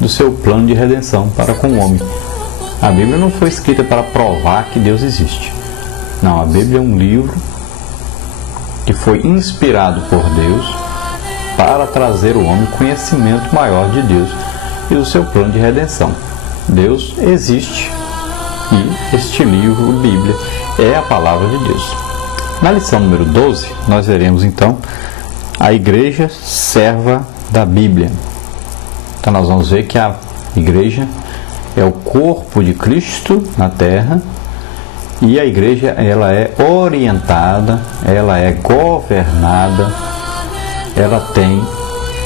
do seu plano de redenção para com o homem. A Bíblia não foi escrita para provar que Deus existe. Não, a Bíblia é um livro que foi inspirado por Deus para trazer ao homem conhecimento maior de Deus e do seu plano de redenção. Deus existe e este livro, a Bíblia, é a palavra de Deus. Na lição número 12, nós veremos então a igreja serva da Bíblia. Então nós vamos ver que a igreja é o corpo de Cristo na terra e a igreja ela é orientada, ela é governada, ela tem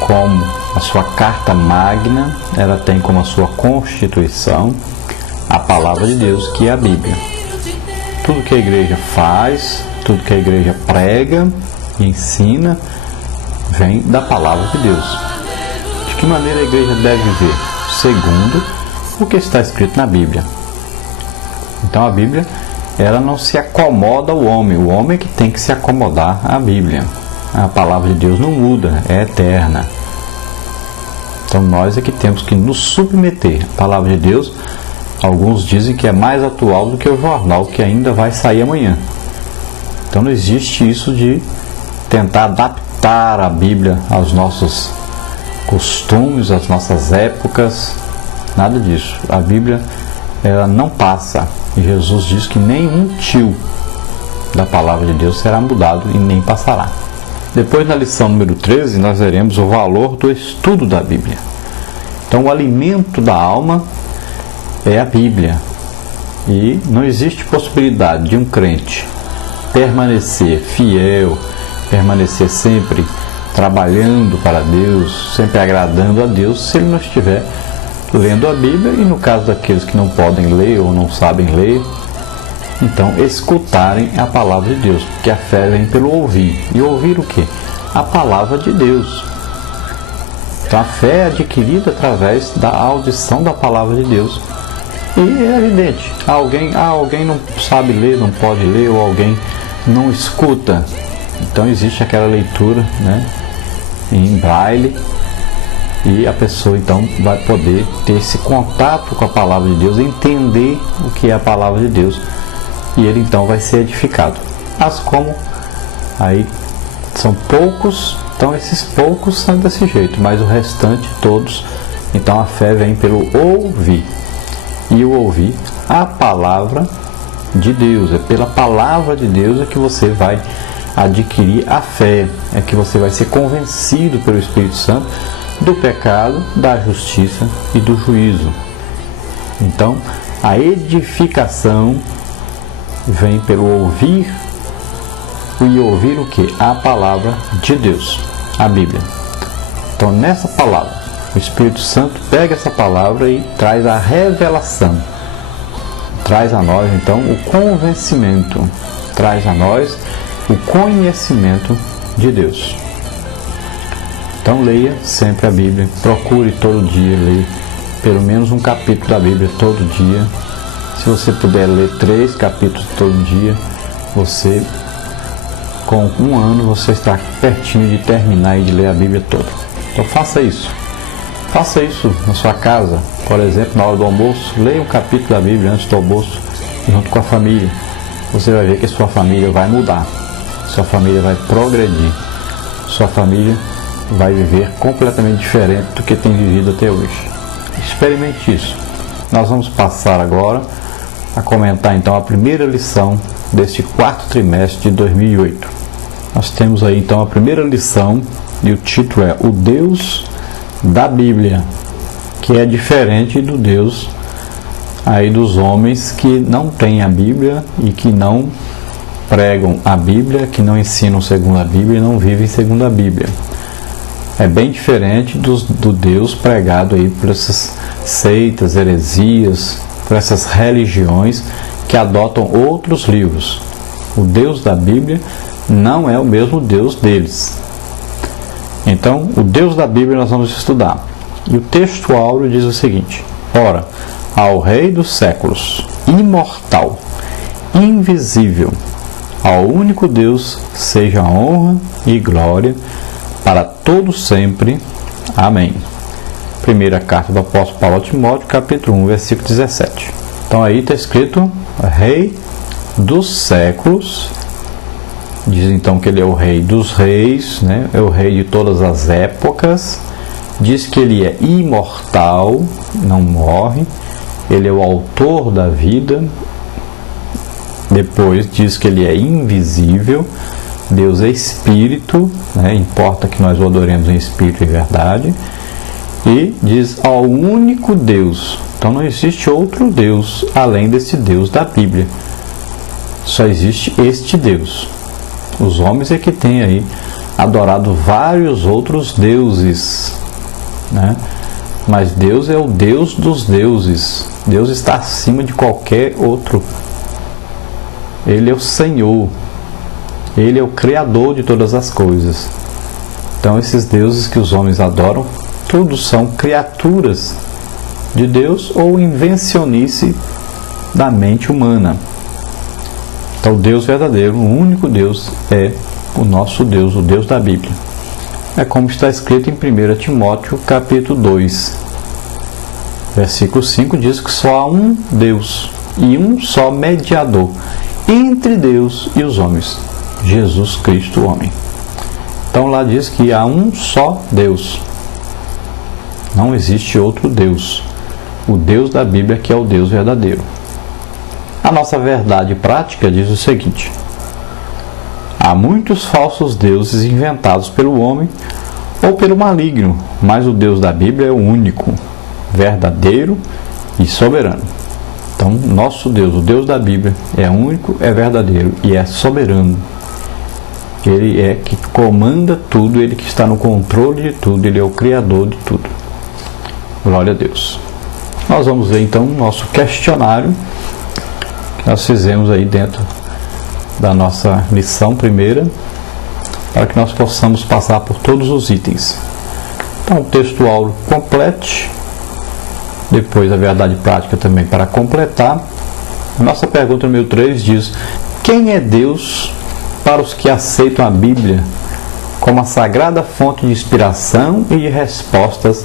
como a sua carta magna, ela tem como a sua constituição a palavra de Deus, que é a Bíblia. Tudo que a igreja faz, tudo que a igreja prega e ensina vem da palavra de Deus. De que maneira a igreja deve viver? Segundo o que está escrito na Bíblia. Então a Bíblia, ela não se acomoda ao homem, o homem é que tem que se acomodar à Bíblia. A palavra de Deus não muda, é eterna. Então nós é que temos que nos submeter. A palavra de Deus, alguns dizem que é mais atual do que o jornal que ainda vai sair amanhã. Então não existe isso de tentar adaptar a Bíblia aos nossos costumes, às nossas épocas, nada disso. A Bíblia, ela não passa, e Jesus diz que nenhum tio da palavra de Deus será mudado e nem passará. Depois, na lição número 13, nós veremos o valor do estudo da Bíblia. Então, o alimento da alma é a Bíblia, e não existe possibilidade de um crente permanecer fiel, permanecer sempre trabalhando para Deus, sempre agradando a Deus, se ele não estiver lendo a Bíblia. E no caso daqueles que não podem ler ou não sabem ler, então escutarem a palavra de Deus, porque a fé vem pelo ouvir. E ouvir o quê? A palavra de Deus. Então a fé é adquirida através da audição da palavra de Deus. E é evidente, alguém não sabe ler, não pode ler, ou alguém não escuta. Então existe aquela leitura, né, em braille, e a pessoa então vai poder ter esse contato com a palavra de Deus, entender o que é a palavra de Deus, e ele então vai ser edificado. Mas como aí são poucos, então esses poucos são desse jeito, mas o restante todos, então a fé vem pelo ouvir. E o ouvir a palavra de Deus, é pela palavra de Deus é que você vai adquirir a fé, é que você vai ser convencido pelo Espírito Santo do pecado, da justiça e do juízo. Então, a edificação vem pelo ouvir, e ouvir o que? A palavra de Deus, a Bíblia. Então, nessa palavra, o Espírito Santo pega essa palavra e traz a revelação, traz a nós então o convencimento, traz a nós o conhecimento de Deus. Então leia sempre a Bíblia, procure todo dia ler pelo menos um capítulo da Bíblia todo dia. Se você puder ler 3 capítulos todo dia, você, com um ano, você está pertinho de terminar e de ler a Bíblia toda. Então faça isso. Faça isso na sua casa, por exemplo, na hora do almoço, leia um capítulo da Bíblia antes do almoço, junto com a família. Você vai ver que a sua família vai mudar, sua família vai progredir, sua família vai viver completamente diferente do que tem vivido até hoje. Experimente isso. Nós vamos passar agora a comentar então a primeira lição deste 4º trimestre de 2008. Nós temos aí então a primeira lição e o título é O Deus da Bíblia, que é diferente do Deus aí dos homens que não têm a Bíblia e que não pregam a Bíblia, que não ensinam segundo a Bíblia e não vivem segundo a Bíblia. É bem diferente do Deus pregado aí por essas seitas, heresias, por essas religiões que adotam outros livros. O Deus da Bíblia não é o mesmo Deus deles. Então, o Deus da Bíblia nós vamos estudar. E o texto áureo diz o seguinte: Ora, ao Rei dos séculos, imortal, invisível, ao único Deus, seja honra e glória para todo sempre. Amém. Primeira carta do apóstolo Paulo a Timóteo, capítulo 1, versículo 17. Então aí está escrito Rei dos séculos. Diz então que ele é o Rei dos reis, né? É o Rei de todas as épocas. Diz que ele é imortal, não morre. Ele é o autor da vida. Depois diz que ele é invisível. Deus é espírito, né? Importa que nós o adoremos em espírito e verdade. E diz ao único Deus. Então não existe outro Deus além desse Deus da Bíblia. Só existe este Deus. Os homens é que têm aí adorado vários outros deuses, né? Mas Deus é o Deus dos deuses. Deus está acima de qualquer outro. Ele é o Senhor. Ele é o Criador de todas as coisas. Então esses deuses que os homens adoram, todos são criaturas de Deus ou invencionice da mente humana. Então o Deus verdadeiro, o único Deus, é o nosso Deus, o Deus da Bíblia. É como está escrito em 1 Timóteo capítulo 2, versículo 5, diz que só há um Deus e um só mediador entre Deus e os homens, Jesus Cristo, o homem. Então lá diz que há um só Deus. Não existe outro Deus. O Deus da Bíblia que é o Deus verdadeiro. A nossa verdade prática diz o seguinte: há muitos falsos deuses inventados pelo homem ou pelo maligno, mas o Deus da Bíblia é o único, verdadeiro e soberano. Então, nosso Deus, o Deus da Bíblia, é único, é verdadeiro e é soberano. Ele é que comanda tudo, ele que está no controle de tudo, ele é o Criador de tudo. Glória a Deus. Nós vamos ver então o nosso questionário que nós fizemos aí dentro da nossa lição primeira, para que nós possamos passar por todos os itens. Então, o textual complete, depois a verdade prática também para completar. Nossa pergunta número 3 diz: quem é Deus para os que aceitam a Bíblia como a sagrada fonte de inspiração e de respostas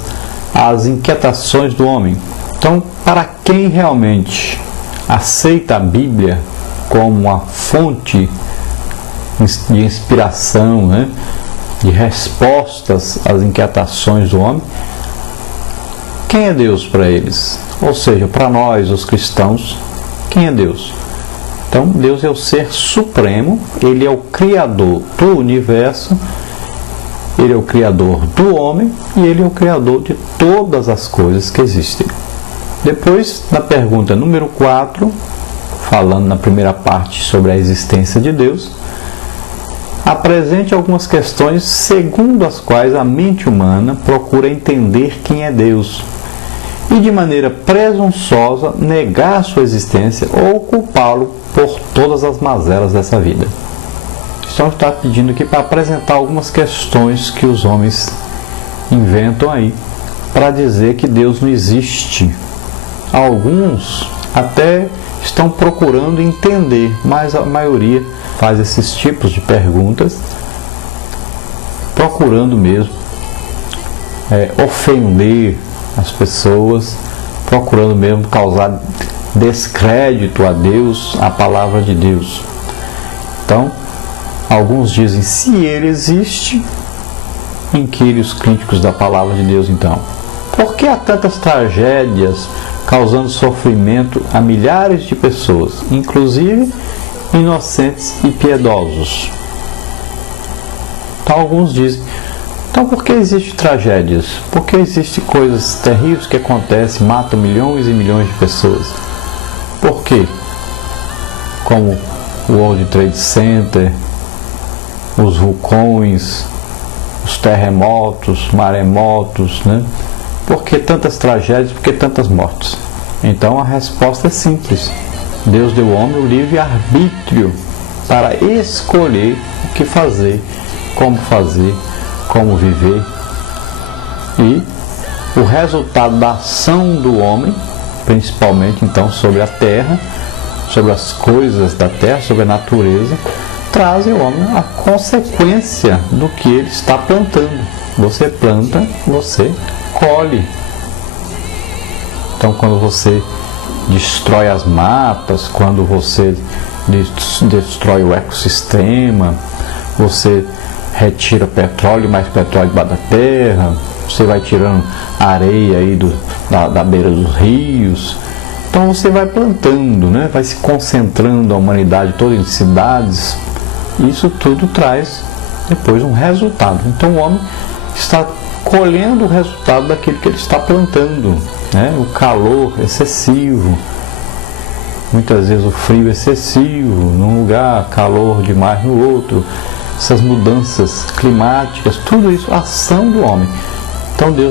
às inquietações do homem? Então, para quem realmente aceita a Bíblia como uma fonte de inspiração, né, de respostas às inquietações do homem, quem é Deus para eles? Ou seja, para nós, os cristãos, quem é Deus? Então, Deus é o ser supremo, ele é o Criador do universo, ele é o Criador do homem e ele é o Criador de todas as coisas que existem. Depois, na pergunta número 4, falando na primeira parte sobre a existência de Deus, apresente algumas questões segundo as quais a mente humana procura entender quem é Deus e, de maneira presunçosa, negar sua existência ou culpá-lo por todas as mazelas dessa vida. Estamos pedindo aqui para apresentar algumas questões que os homens inventam aí para dizer que Deus não existe. Alguns até estão procurando entender, mas a maioria faz esses tipos de perguntas procurando mesmo ofender as pessoas, procurando mesmo causar descrédito a Deus, à palavra de Deus. Então, alguns dizem: se ele existe, inquire os críticos da palavra de Deus então. Por que há tantas tragédias causando sofrimento a milhares de pessoas, inclusive inocentes e piedosos? Então alguns dizem: então por que existem tragédias? Por que existem coisas terríveis que acontecem, matam milhões e milhões de pessoas? Por quê? Como o World Trade Center, os vulcões, os terremotos, maremotos, né? Por que tantas tragédias? Por que tantas mortes? Então a resposta é simples. Deus deu ao homem o livre-arbítrio para escolher o que fazer, como viver. E o resultado da ação do homem, principalmente então sobre a terra, sobre as coisas da terra, sobre a natureza, traz ao homem a consequência do que ele está plantando. Você planta, você colhe. Então, quando você destrói as matas, quando você destrói o ecossistema, você retira petróleo, mais petróleo debaixo da terra, você vai tirando areia aí da beira dos rios. Então você vai plantando, né? Vai se concentrando a humanidade toda em cidades. Isso tudo traz depois um resultado. Então o homem está colhendo o resultado daquilo que ele está plantando, né? O calor excessivo, muitas vezes o frio excessivo num lugar, calor demais no outro, essas mudanças climáticas, tudo isso, ação do homem. Então Deus